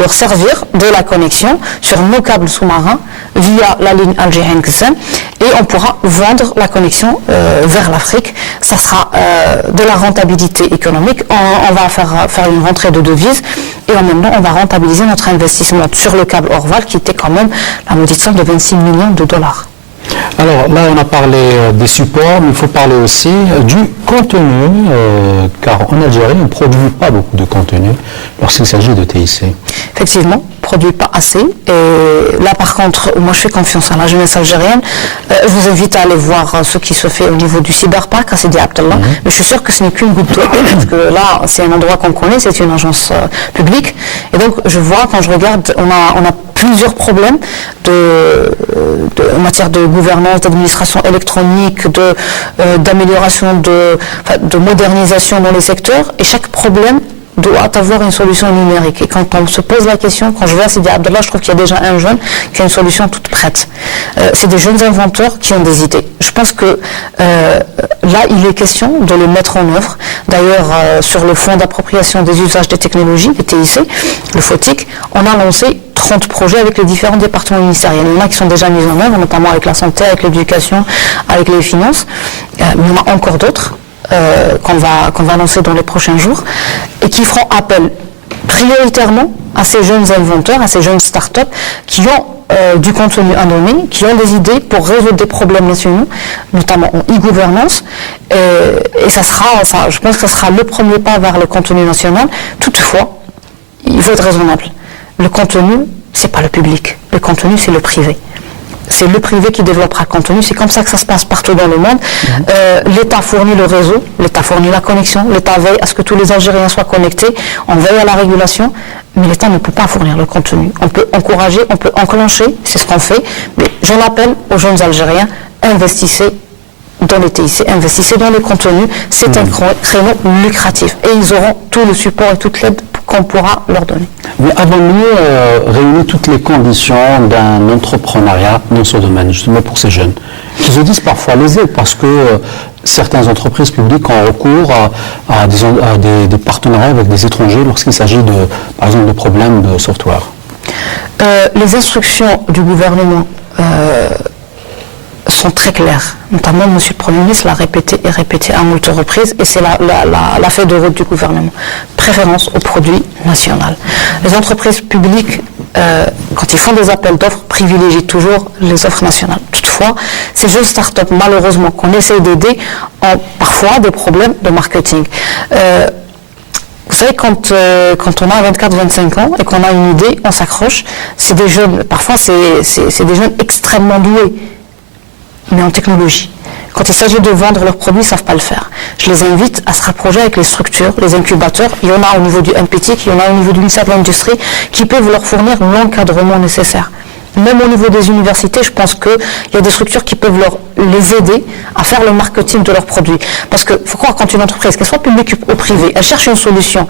leur servir de la connexion sur nos câbles sous-marins via la ligne Alger-Ain Gzem, et on pourra vendre la connexion vers l'Afrique. Ça sera de la rentabilité économique. On va faire une rentrée de devises, et en même temps, on va rentabiliser notre investissement sur le câble Orval, qui était quand même la maudite somme de 26 millions de dollars. Alors là, on a parlé des supports, mais il faut parler aussi du contenu, car en Algérie, on ne produit pas beaucoup de contenu lorsqu'il s'agit de TIC. Effectivement, on ne produit pas assez. Et là, par contre, moi, je fais confiance à la jeunesse algérienne. Je vous invite à aller voir ce qui se fait au niveau du cyberpark à Sidi Abdallah. Mais je suis sûr que ce n'est qu'une goutte d'eau, parce que là, c'est un endroit qu'on connaît, c'est une agence publique. Et donc, je vois, quand je regarde, on a plusieurs problèmes en matière de gouvernance, d'administration électronique, d'amélioration, de modernisation dans les secteurs, et chaque problème doit avoir une solution numérique. Et quand on se pose la question, quand je vais à Sidi Abdallah, je trouve qu'il y a déjà un jeune qui a une solution toute prête. C'est des jeunes inventeurs qui ont des idées. Je pense que là, il est question de les mettre en œuvre. D'ailleurs, sur le fonds d'appropriation des usages des technologies, le TIC, le FOTIC, on a lancé 30 projets avec les différents départements ministériels. Il y en a qui sont déjà mis en œuvre, notamment avec la santé, avec l'éducation, avec les finances. Mais il y en a encore d'autres qu'on va lancer dans les prochains jours et qui feront appel prioritairement à ces jeunes inventeurs, à ces jeunes start-up qui ont du contenu à donner, qui ont des idées pour résoudre des problèmes nationaux, notamment en e-gouvernance. Et je pense que ça sera le premier pas vers le contenu national. Toutefois, il faut être raisonnable. Le contenu, c'est pas le public. Le contenu, c'est le privé. C'est le privé qui développera le contenu. C'est comme ça que ça se passe partout dans le monde. L'État fournit le réseau, l'État fournit la connexion, l'État veille à ce que tous les Algériens soient connectés, on veille à la régulation, mais l'État ne peut pas fournir le contenu. On peut encourager, on peut enclencher, c'est ce qu'on fait, mais j'en appelle aux jeunes Algériens, investissez dans les TIC, investissez dans le contenu, c'est un créneau lucratif et ils auront tout le support et toute l'aide qu'on pourra leur donner. Mais avons-nous réuni toutes les conditions d'un entrepreneuriat dans ce domaine, justement pour ces jeunes, qui se disent parfois lésés parce que certaines entreprises publiques ont recours à des partenariats avec des étrangers lorsqu'il s'agit par exemple, de problèmes de software? Les instructions du gouvernement sont très claires. Notamment, M. le Premier ministre l'a répété et répété à moult reprises, et c'est la feuille de route du gouvernement. Préférence au produit national. Les entreprises publiques, quand ils font des appels d'offres, privilégient toujours les offres nationales. Toutefois, ces jeunes start-up, malheureusement, qu'on essaye d'aider, ont parfois des problèmes de marketing. Vous savez, quand on a 24-25 ans et qu'on a une idée, on s'accroche. C'est des jeunes, parfois c'est des jeunes extrêmement doués, mais en technologie. Quand il s'agit de vendre leurs produits, ils ne savent pas le faire. Je les invite à se rapprocher avec les structures, les incubateurs. Il y en a au niveau du MPTIC, il y en a au niveau du ministère de l'Industrie, qui peuvent leur fournir l'encadrement nécessaire. Même au niveau des universités, je pense qu'il y a des structures qui peuvent les aider à faire le marketing de leurs produits. Parce qu'il faut croire, quand une entreprise, qu'elle soit publique ou privée, elle cherche une solution.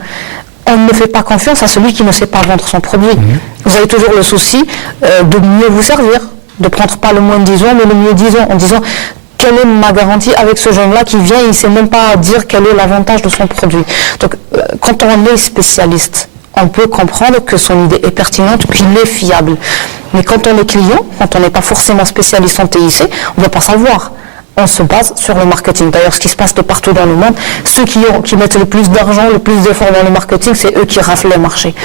On ne fait pas confiance à celui qui ne sait pas vendre son produit. Vous avez toujours le souci de mieux vous servir, de prendre pas le moins de 10 ans, mais le mieux 10 ans, en disant quelle est ma garantie avec ce jeune-là qui vient, il ne sait même pas dire quel est l'avantage de son produit. Donc, quand on est spécialiste, on peut comprendre que son idée est pertinente, qu'il est fiable. Mais quand on est client, quand on n'est pas forcément spécialiste en TIC, on ne va pas savoir. On se base sur le marketing. D'ailleurs, ce qui se passe de partout dans le monde, ceux qui mettent le plus d'argent, le plus d'efforts dans le marketing, c'est eux qui raflent les marchés.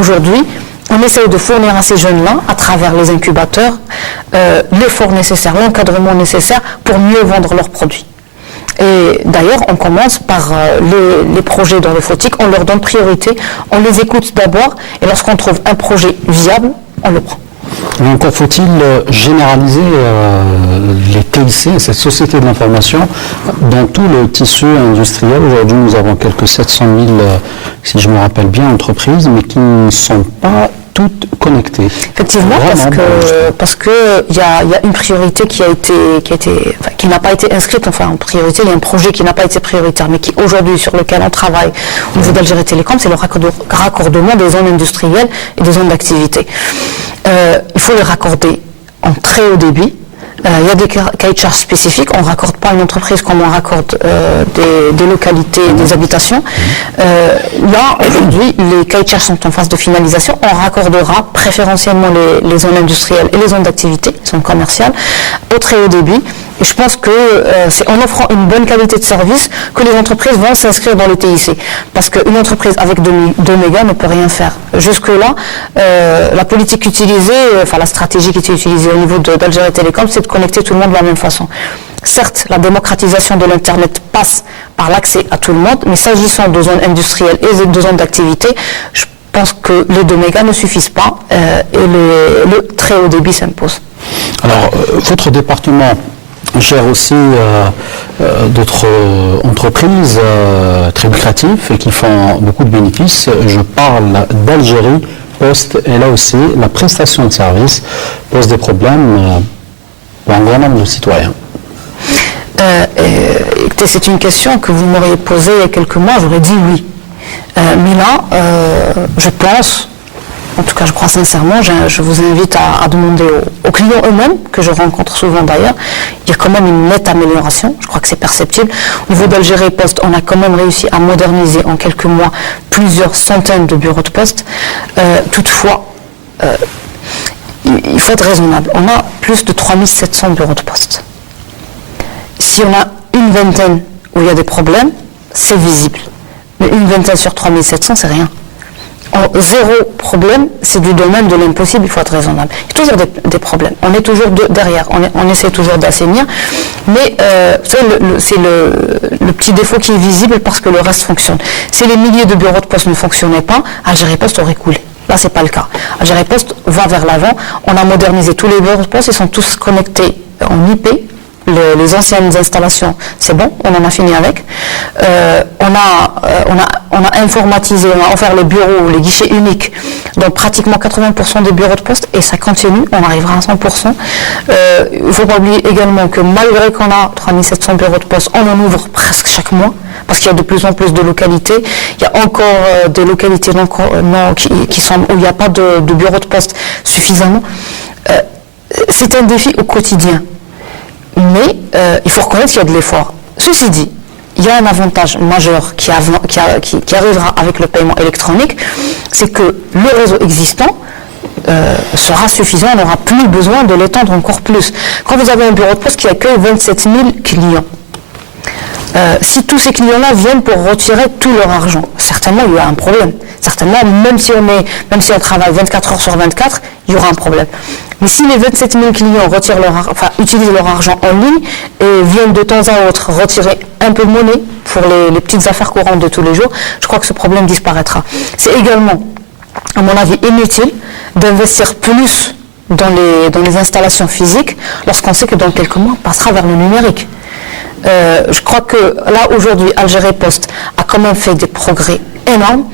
Aujourd'hui, on essaie de fournir à ces jeunes-là, à travers les incubateurs, l'effort nécessaire, l'encadrement nécessaire pour mieux vendre leurs produits. Et d'ailleurs, on commence par les projets dans le FOTIC, on leur donne priorité, on les écoute d'abord, et lorsqu'on trouve un projet viable, on le prend. Mais encore faut-il généraliser les TIC, cette société de l'information, dans tout le tissu industriel. Aujourd'hui, nous avons quelques 700 000, si je me rappelle bien, entreprises, mais qui ne sont pas toutes connectées. Effectivement, parce que il y a une priorité qui n'a pas été inscrite, enfin en priorité, il y a un projet qui n'a pas été prioritaire, mais qui aujourd'hui sur lequel on travaille au niveau d'Algérie Télécom, c'est le raccordement des zones industrielles et des zones d'activité. Il faut les raccorder en très haut débit. Il y a des cahiers de charges spécifiques. On ne raccorde pas une entreprise comme on raccorde des localités, des habitations. Là, aujourd'hui, les cahiers de charges sont en phase de finalisation. On raccordera préférentiellement les zones industrielles et les zones d'activité, les zones commerciales, au très haut débit. Et je pense que c'est en offrant une bonne qualité de service que les entreprises vont s'inscrire dans le TIC. Parce qu'une entreprise avec 2 mégas ne peut rien faire. Jusque-là, la politique utilisée, enfin la stratégie qui était utilisée au niveau d'Algérie Télécom, c'est de connecter tout le monde de la même façon. Certes, la démocratisation de l'Internet passe par l'accès à tout le monde, mais s'agissant de zones industrielles et de zones d'activité, je pense que les 2 mégas ne suffisent pas et le très haut débit s'impose. Alors, votre département gère aussi d'autres entreprises très lucratives et qui font beaucoup de bénéfices. Je parle d'Algérie Poste, et là aussi, la prestation de service pose des problèmes pour un grand nombre de citoyens. Écoutez, c'est une question que vous m'auriez posée il y a quelques mois, j'aurais dit oui. Mais là, je pense, en tout cas je crois sincèrement, je vous invite à demander aux clients eux-mêmes, que je rencontre souvent d'ailleurs, il y a quand même une nette amélioration, je crois que c'est perceptible. Au niveau d'Algérie Poste, on a quand même réussi à moderniser en quelques mois plusieurs centaines de bureaux de poste. Toutefois, il faut être raisonnable. On a plus de 3700 bureaux de poste. Si on a une vingtaine où il y a des problèmes, c'est visible. Mais une vingtaine sur 3700, c'est rien. Zéro problème, c'est du domaine de l'impossible, il faut être raisonnable. Il y a toujours des problèmes. On est toujours derrière, on essaie toujours d'assainir, mais c'est le petit défaut qui est visible parce que le reste fonctionne. Si les milliers de bureaux de poste ne fonctionnaient pas, Algérie Poste aurait coulé. Là, c'est pas le cas. Algérie Poste va vers l'avant. On a modernisé tous les bureaux de poste, ils sont tous connectés en IP. Les anciennes installations, c'est bon, on en a fini avec. On a informatisé, on a offert les bureaux, les guichets uniques, donc pratiquement 80% des bureaux de poste, et ça continue, on arrivera à 100%. Il ne faut pas oublier également que malgré qu'on a 3700 bureaux de poste, on en ouvre presque chaque mois, parce qu'il y a de plus en plus de localités. Il y a encore des localités qui sont où il n'y a pas de bureaux de poste suffisamment. C'est un défi au quotidien. Mais il faut reconnaître qu'il y a de l'effort. Ceci dit, il y a un avantage majeur qui arrivera avec le paiement électronique, c'est que le réseau existant sera suffisant, on n'aura plus besoin de l'étendre encore plus. Quand vous avez un bureau de poste qui accueille 27 000 clients, si tous ces clients-là viennent pour retirer tout leur argent, certainement il y a un problème. Certainement, même si on travaille 24 heures sur 24, il y aura un problème. Mais si les 27 000 clients utilisent leur argent en ligne et viennent de temps à autre retirer un peu de monnaie pour les petites affaires courantes de tous les jours, je crois que ce problème disparaîtra. C'est également, à mon avis, inutile d'investir plus dans les installations physiques lorsqu'on sait que dans quelques mois, on passera vers le numérique. Je crois que là, aujourd'hui, Algérie Poste a quand même fait des progrès énormes.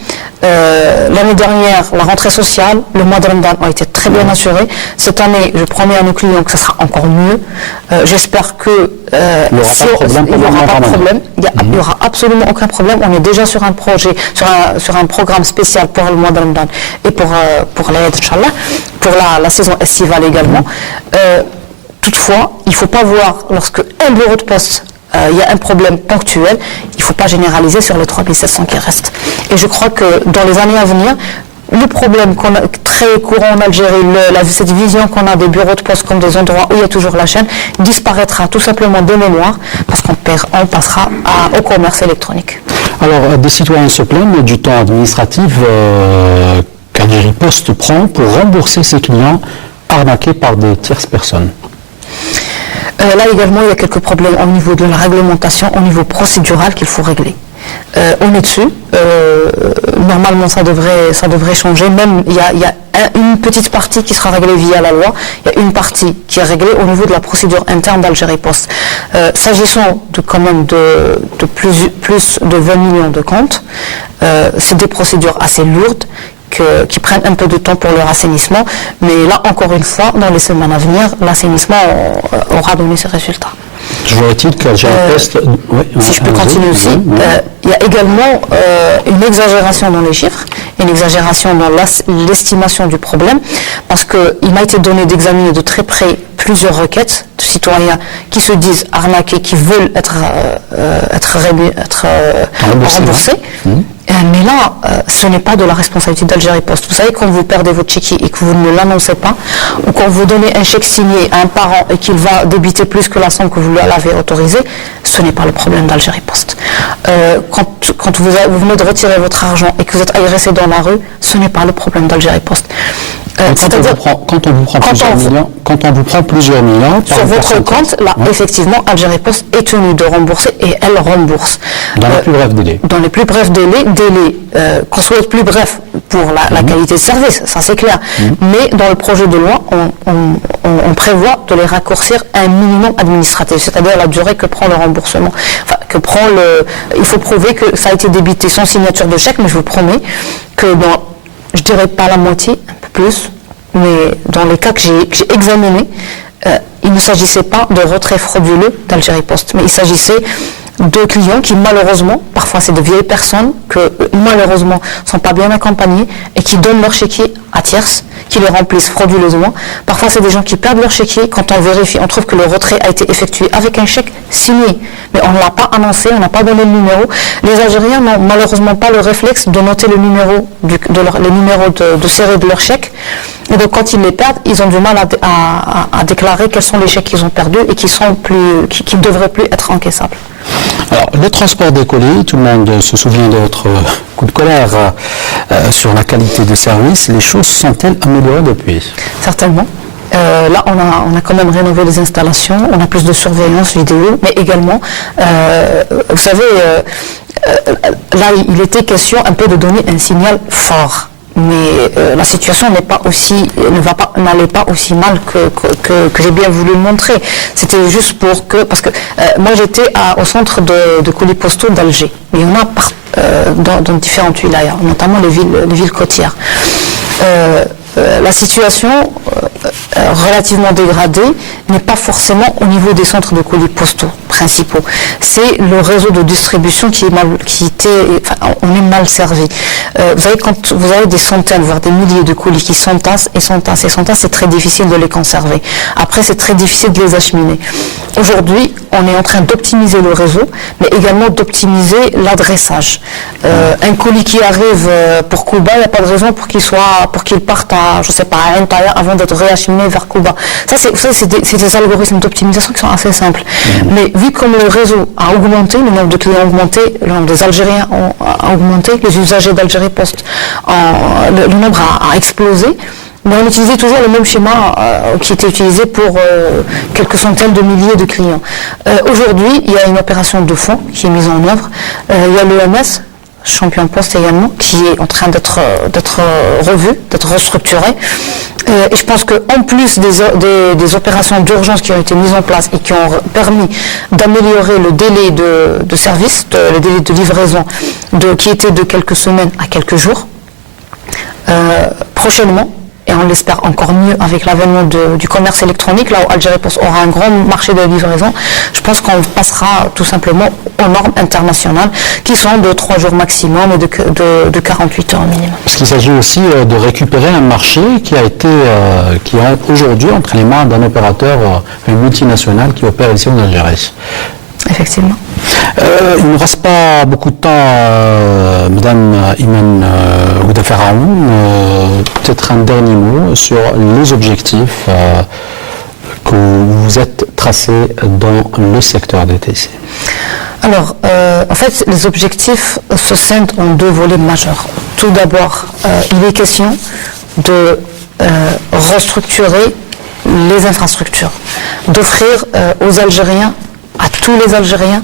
L'année dernière, la rentrée sociale, le mois de Ramadan ont été très bien assurés. Cette année, je promets à nos clients que ça sera encore mieux. J'espère que il n'y aura pas de problème. Il n'y aura absolument aucun problème. On est déjà sur un projet, sur un programme spécial pour le mois de Ramadan et pour l'Aïd, Inch'Allah, pour la saison estivale également. Toutefois, il ne faut pas voir lorsque un bureau de poste il y a un problème ponctuel, il ne faut pas généraliser sur les 3700 qui restent. Et je crois que dans les années à venir, le problème qu'on a très courant en Algérie, cette vision qu'on a des bureaux de poste comme des endroits où il y a toujours la chaîne, disparaîtra tout simplement des mémoires parce qu'on passera au commerce électronique. Alors, des citoyens se plaignent du temps administratif qu'Algérie Poste prend pour rembourser ses clients arnaqués par des tierces personnes. Là également, il y a quelques problèmes au niveau de la réglementation, au niveau procédural qu'il faut régler. On est dessus. Normalement, ça devrait changer. Même, il y a une petite partie qui sera réglée via la loi. Il y a une partie qui est réglée au niveau de la procédure interne d'Algérie Post. S'agissant quand même de plus de 20 millions de comptes, c'est des procédures assez lourdes qui prennent un peu de temps pour leur assainissement. Mais là, encore une fois, dans les semaines à venir, l'assainissement aura donné ses résultats. Je vois-t-il qu'Algérie Post... Si je peux continuer aussi, il y a également une exagération dans les chiffres, une exagération dans l'estimation du problème, parce qu'il m'a été donné d'examiner de très près plusieurs requêtes de citoyens qui se disent arnaqués, qui veulent être remboursés. Mais là, ce n'est pas de la responsabilité d'Algérie Post. Vous savez, quand vous perdez votre chéquier et que vous ne l'annoncez pas, ou quand vous donnez un chèque signé à un parent et qu'il va débiter plus que la somme que vous lui avez autorisée, ce n'est pas le problème d'Algérie Post. Quand vous venez de retirer votre argent et que vous êtes agressé dans la rue, ce n'est pas le problème d'Algérie Post. Quand on vous prend plusieurs millions sur votre compte, là, effectivement, Algérie Post est tenue de rembourser et elle rembourse. Dans les plus brefs délais. Dans les plus brefs délais, qu'on souhaite plus bref pour la qualité de service, ça c'est clair. Mais dans le projet de loi, on prévoit de les raccourcir à un minimum administratif, c'est-à-dire la durée que prend le remboursement. Enfin, il faut prouver que ça a été débité sans signature de chèque, mais je vous promets que dans, je dirais pas la moitié, un peu plus, mais dans les cas que j'ai examinés, il ne s'agissait pas de retrait frauduleux d'Algérie Post, mais il s'agissait de clients qui malheureusement, parfois c'est de vieilles personnes que malheureusement ne sont pas bien accompagnées et qui donnent leur chéquier à tierces, qui les remplissent frauduleusement. Parfois c'est des gens qui perdent leur chéquier, quand on vérifie, on trouve que le retrait a été effectué avec un chèque signé, mais on ne l'a pas annoncé, on n'a pas donné le numéro. Les Algériens n'ont malheureusement pas le réflexe de noter le numéro de série de leur chèque. Et donc quand ils les perdent, ils ont du mal à déclarer quels sont les chèques qu'ils ont perdus et qui ne devraient plus être encaissables. Alors, le transport des colis, tout le monde se souvient de votre coup de colère sur la qualité de service. Les choses sont-elles améliorées depuis? Certainement. Là, on a quand même rénové les installations, on a plus de surveillance vidéo, mais également, vous savez, là, il était question un peu de donner un signal fort. Mais la situation n'allait pas aussi mal que j'ai bien voulu le montrer. C'était juste parce que moi j'étais au centre de colis postaux d'Alger. Il y en a dans différentes wilayas, notamment les villes côtières. La situation relativement dégradée n'est pas forcément au niveau des centres de colis postaux principaux. C'est le réseau de distribution on est mal servi. Vous savez, quand vous avez des centaines, voire des milliers de colis qui s'entassent, c'est très difficile de les conserver. Après, c'est très difficile de les acheminer. Aujourd'hui, on est en train d'optimiser le réseau, mais également d'optimiser l'adressage. Un colis qui arrive pour Cuba, il n'y a pas de raison pour qu'il parte à, je sais pas, à Antalya avant d'être réacheminé vers Cuba. Ça, c'est des algorithmes d'optimisation qui sont assez simples. Mais vu comme le réseau a augmenté, le nombre de clients a augmenté, le nombre des Algériens a augmenté, les usagers d'Algérie Post, le nombre a explosé. Mais on utilisait toujours le même schéma qui était utilisé pour quelques centaines de milliers de clients. Aujourd'hui, il y a une opération de fonds qui est mise en œuvre. Il y a l'EMS, Champion Post également, qui est en train d'être revu, d'être restructuré. Et je pense qu'en plus des opérations d'urgence qui ont été mises en place et qui ont permis d'améliorer le délai de service, le délai de livraison, qui était de quelques semaines à quelques jours, prochainement, et on l'espère encore mieux avec l'avènement du commerce électronique, là où Algérie Post aura un grand marché de livraison, je pense qu'on passera tout simplement aux normes internationales qui sont de 3 jours maximum et de 48 heures minimum. Parce qu'il s'agit aussi de récupérer un marché qui est aujourd'hui entre les mains d'un opérateur, une multinationale qui opère ici en Algérie. Effectivement. Il ne nous reste pas beaucoup de temps, Madame Iman Houda Faraoun. Peut-être un dernier mot sur les objectifs que vous êtes tracés dans le secteur des TIC. Alors, en fait, les objectifs se scindent en 2 volets majeurs. Tout d'abord, il est question de restructurer les infrastructures, d'offrir aux Algériens, à tous les Algériens,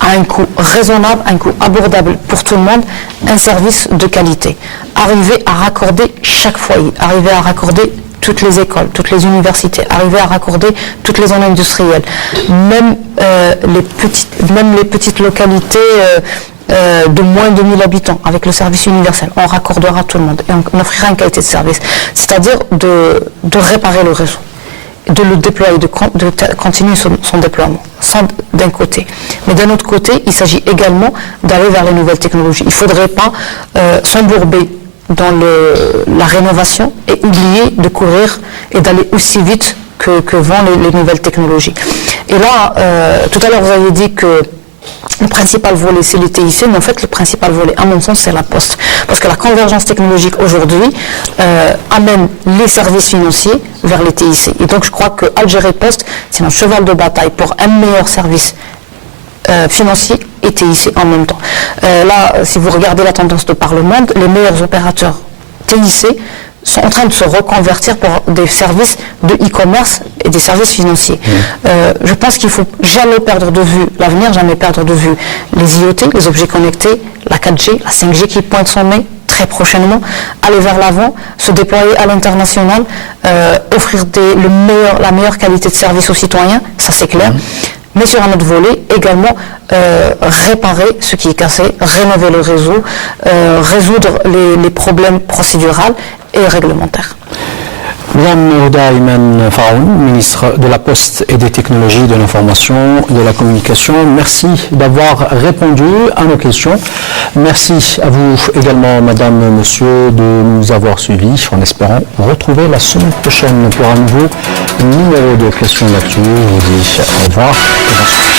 à un coût raisonnable, un coût abordable pour tout le monde, un service de qualité. Arriver à raccorder chaque foyer, arriver à raccorder toutes les écoles, toutes les universités, arriver à raccorder toutes les zones industrielles, même les petites localités de moins de 1000 habitants avec le service universel. On raccordera tout le monde et on offrira une qualité de service. C'est-à-dire de réparer le réseau, de le déployer, de continuer son déploiement, ça d'un côté. Mais d'un autre côté, il s'agit également d'aller vers les nouvelles technologies. Il ne faudrait pas s'embourber dans la rénovation et oublier de courir et d'aller aussi vite que vont les nouvelles technologies. Et là, tout à l'heure, vous avez dit que le principal volet, c'est les TIC, mais en fait, le principal volet, à mon sens, c'est la Poste. Parce que la convergence technologique aujourd'hui amène les services financiers vers les TIC. Et donc, je crois que Algérie Poste, c'est un cheval de bataille pour un meilleur service financier et TIC en même temps. Là, si vous regardez la tendance de par le monde, les meilleurs opérateurs TIC sont en train de se reconvertir pour des services de e-commerce et des services financiers. Je pense qu'il ne faut jamais perdre de vue l'avenir, jamais perdre de vue les IoT, les objets connectés, la 4G, la 5G qui pointe son nez très prochainement, aller vers l'avant, se déployer à l'international, offrir la meilleure qualité de service aux citoyens, ça c'est clair. Mais sur un autre volet, également réparer ce qui est cassé, rénover le réseau, résoudre les problèmes procéduraux et réglementaires. Madame Houda Iman Faraoun, ministre de la Poste et des Technologies de l'Information et de la Communication, merci d'avoir répondu à nos questions. Merci à vous également, Madame, Monsieur, de nous avoir suivis en espérant vous retrouver la semaine prochaine pour un nouveau numéro de questions d'actu. Je vous dis au revoir et bonsoir.